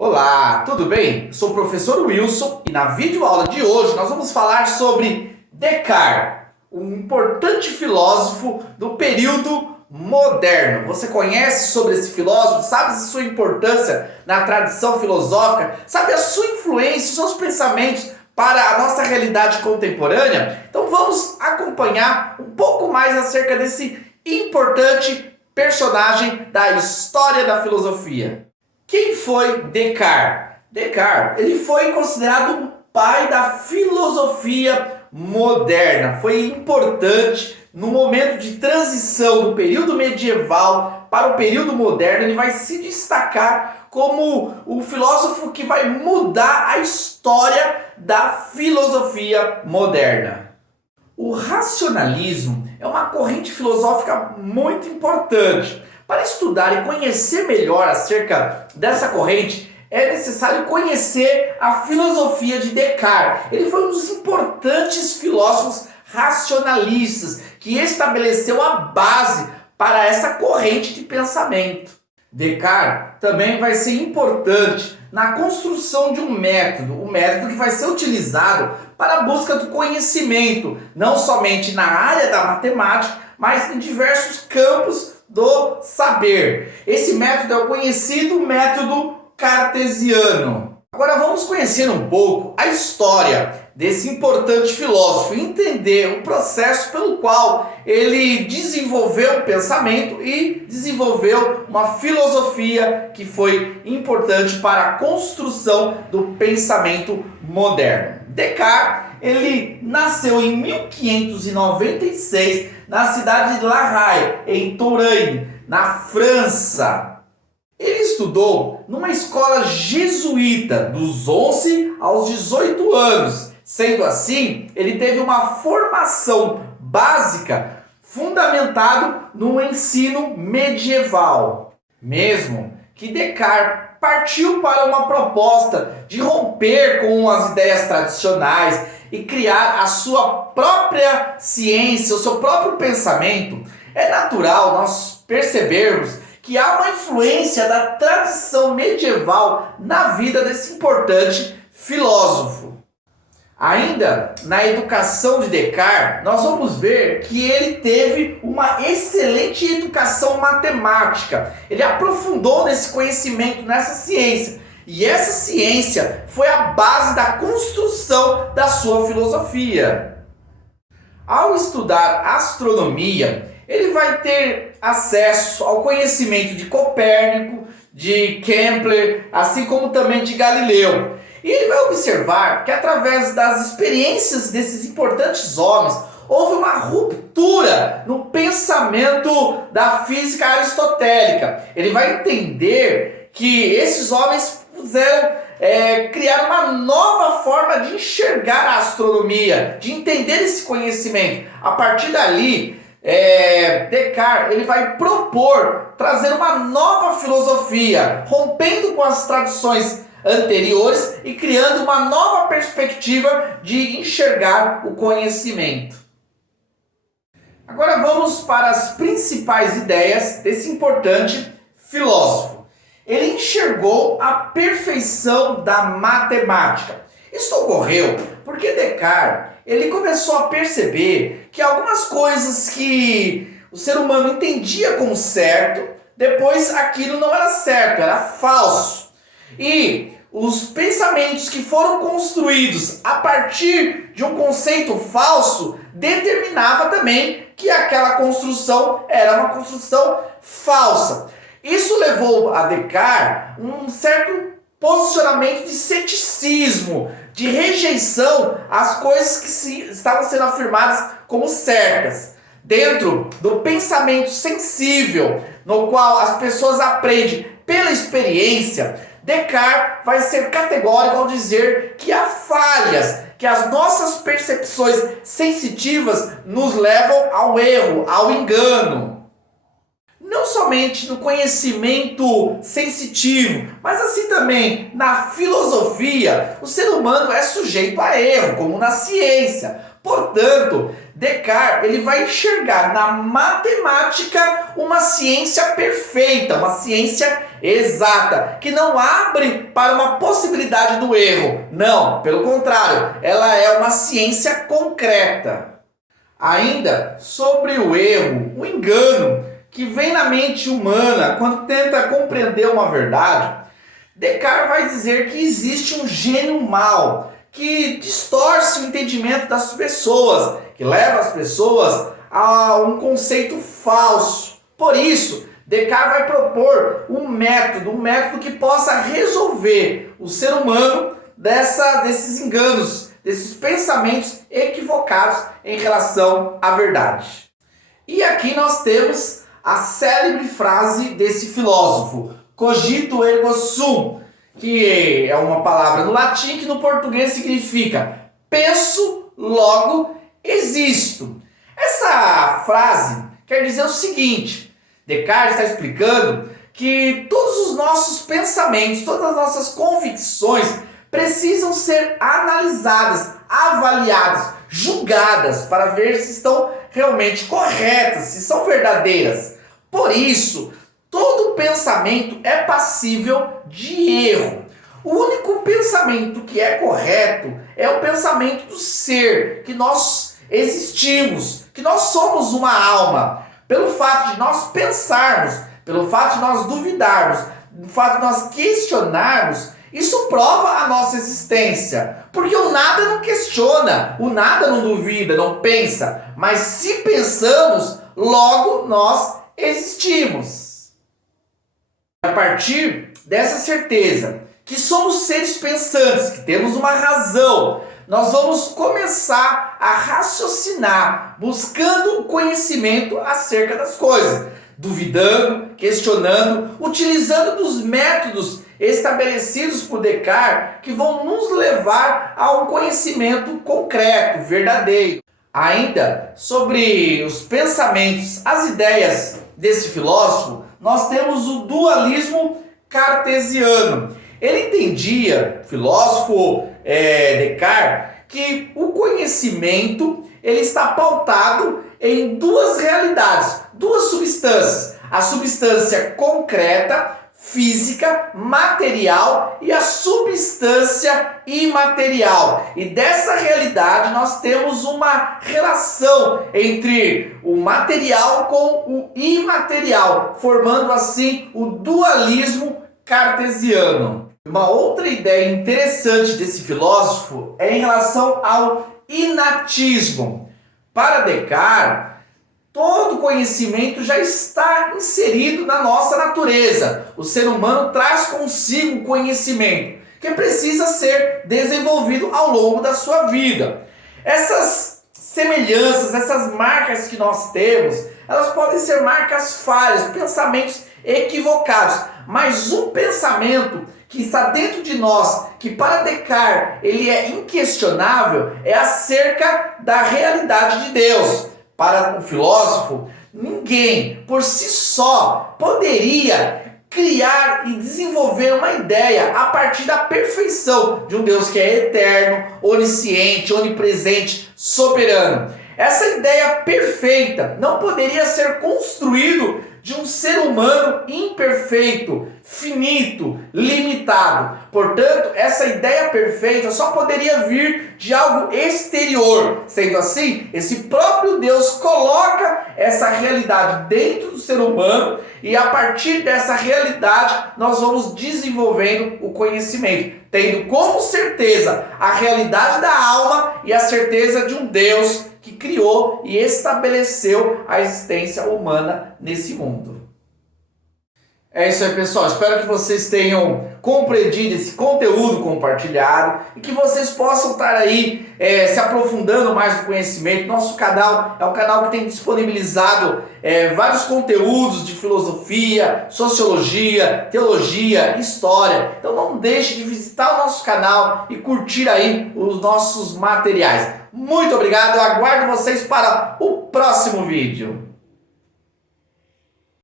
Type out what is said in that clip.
Olá, tudo bem? Sou o professor Wilson e na videoaula de hoje nós vamos falar sobre Descartes, um importante filósofo do período moderno. Você conhece sobre esse filósofo? Sabe a sua importância na tradição filosófica? Sabe a sua influência, os seus pensamentos para a nossa realidade contemporânea? Então vamos acompanhar um pouco mais acerca desse importante personagem da história da filosofia. Quem foi Descartes? Descartes, ele foi considerado o pai da filosofia moderna. Foi importante no momento de transição do período medieval para o período moderno. Ele vai se destacar como o filósofo que vai mudar a história da filosofia moderna. O racionalismo é uma corrente filosófica muito importante. Para estudar e conhecer melhor acerca dessa corrente, é necessário conhecer a filosofia de Descartes. Ele foi um dos importantes filósofos racionalistas que estabeleceu a base para essa corrente de pensamento. Descartes também vai ser importante na construção de um método, o método que vai ser utilizado para a busca do conhecimento, não somente na área da matemática, mas em diversos campos do saber. Esse método é o conhecido método cartesiano. Agora vamos conhecer um pouco a história desse importante filósofo e entender o processo pelo qual ele desenvolveu o pensamento e desenvolveu uma filosofia que foi importante para a construção do pensamento moderno. Descartes, ele nasceu em 1596 na cidade de La Haye, em Touraine, na França. Ele estudou numa escola jesuíta dos 11 aos 18 anos. Sendo assim, ele teve uma formação básica fundamentado no ensino medieval. Mesmo que Descartes partiu para uma proposta de romper com as ideias tradicionais e criar a sua própria ciência, o seu próprio pensamento, é natural nós percebermos que há uma influência da tradição medieval na vida desse importante filósofo. Ainda na educação de Descartes, nós vamos ver que ele teve uma excelente educação matemática. Ele aprofundou nesse conhecimento, nessa ciência. E essa ciência foi a base da construção da sua filosofia. Ao estudar astronomia, ele vai ter acesso ao conhecimento de Copérnico, de Kepler, assim como também de Galileu. E ele vai observar que através das experiências desses importantes homens, houve uma ruptura no pensamento da física aristotélica. Ele vai entender que esses homens puderam criar uma nova forma de enxergar a astronomia, de entender esse conhecimento. A partir dali, Descartes ele vai propor trazer uma nova filosofia, rompendo com as tradições anteriores e criando uma nova perspectiva de enxergar o conhecimento. Agora vamos para as principais ideias desse importante filósofo. Ele enxergou a perfeição da matemática. Isso ocorreu porque Descartes ele começou a perceber que algumas coisas que o ser humano entendia como certo, depois aquilo não era certo, era falso. E os pensamentos que foram construídos a partir de um conceito falso determinava também que aquela construção era uma construção falsa. Isso levou a Descartes um certo posicionamento de ceticismo, de rejeição às coisas que estavam sendo afirmadas como certas. Dentro do pensamento sensível, no qual as pessoas aprendem pela experiência, Descartes vai ser categórico ao dizer que há falhas, que as nossas percepções sensitivas nos levam ao erro, ao engano. Não somente no conhecimento sensitivo, mas assim também na filosofia, o ser humano é sujeito a erro, como na ciência. Portanto, Descartes ele vai enxergar na matemática uma ciência perfeita, uma ciência exata, que não abre para uma possibilidade do erro. Não, pelo contrário, ela é uma ciência concreta. Ainda sobre o erro, o engano que vem na mente humana quando tenta compreender uma verdade, Descartes vai dizer que existe um gênio mau que distorce o entendimento das pessoas, que leva as pessoas a um conceito falso. Por isso, Descartes vai propor um método que possa resolver o ser humano desses enganos, desses pensamentos equivocados em relação à verdade. E aqui nós temos a célebre frase desse filósofo, cogito ergo sum, que é uma palavra no latim que no português significa penso, logo existo. Essa frase quer dizer o seguinte: Descartes está explicando que todos os nossos pensamentos, todas as nossas convicções precisam ser analisadas, avaliadas, julgadas para ver se estão realmente corretas, se são verdadeiras. Por isso, todo pensamento é passível de erro. O único pensamento que é correto é o pensamento do ser, que nós existimos, que nós somos uma alma. Pelo fato de nós pensarmos, pelo fato de nós duvidarmos, pelo fato de nós questionarmos, isso prova a nossa existência. Porque o nada não questiona, o nada não duvida, não pensa. Mas se pensamos, logo nós existimos. A partir dessa certeza que somos seres pensantes, que temos uma razão, nós vamos começar a raciocinar, buscando o conhecimento acerca das coisas, duvidando, questionando, utilizando dos métodos estabelecidos por Descartes que vão nos levar a um conhecimento concreto, verdadeiro. Ainda sobre os pensamentos, as ideias desse filósofo, nós temos o dualismo cartesiano. Ele entendia, filósofo Descartes, que o conhecimento ele está pautado em duas realidades, duas substâncias. A substância concreta, física, material, e a substância imaterial. E dessa realidade nós temos uma relação entre o material com o imaterial, formando assim o dualismo cartesiano. Uma outra ideia interessante desse filósofo é em relação ao inatismo. Para Descartes, todo conhecimento já está inserido na nossa natureza. O ser humano traz consigo conhecimento que precisa ser desenvolvido ao longo da sua vida. Essas semelhanças, essas marcas que nós temos, elas podem ser marcas falhas, pensamentos equivocados, mas um pensamento que está dentro de nós, que para Descartes ele é inquestionável, é acerca da realidade de Deus. Para o filósofo, ninguém por si só poderia criar e desenvolver uma ideia a partir da perfeição de um Deus que é eterno, onisciente, onipresente, soberano. Essa ideia perfeita não poderia ser construído de um ser humano imperfeito, finito, limitado. Portanto, essa ideia perfeita só poderia vir de algo exterior. Sendo assim, esse próprio Deus coloca essa realidade dentro do ser humano e a partir dessa realidade nós vamos desenvolvendo o conhecimento, tendo como certeza a realidade da alma e a certeza de um Deus que criou e estabeleceu a existência humana nesse mundo. É isso aí, pessoal. Espero que vocês tenham compreendido esse conteúdo compartilhado e que vocês possam estar aí se aprofundando mais no conhecimento. Nosso canal é um canal que tem disponibilizado vários conteúdos de filosofia, sociologia, teologia, história. Então não deixe de visitar o nosso canal e curtir aí os nossos materiais. Muito obrigado, eu aguardo vocês para o próximo vídeo.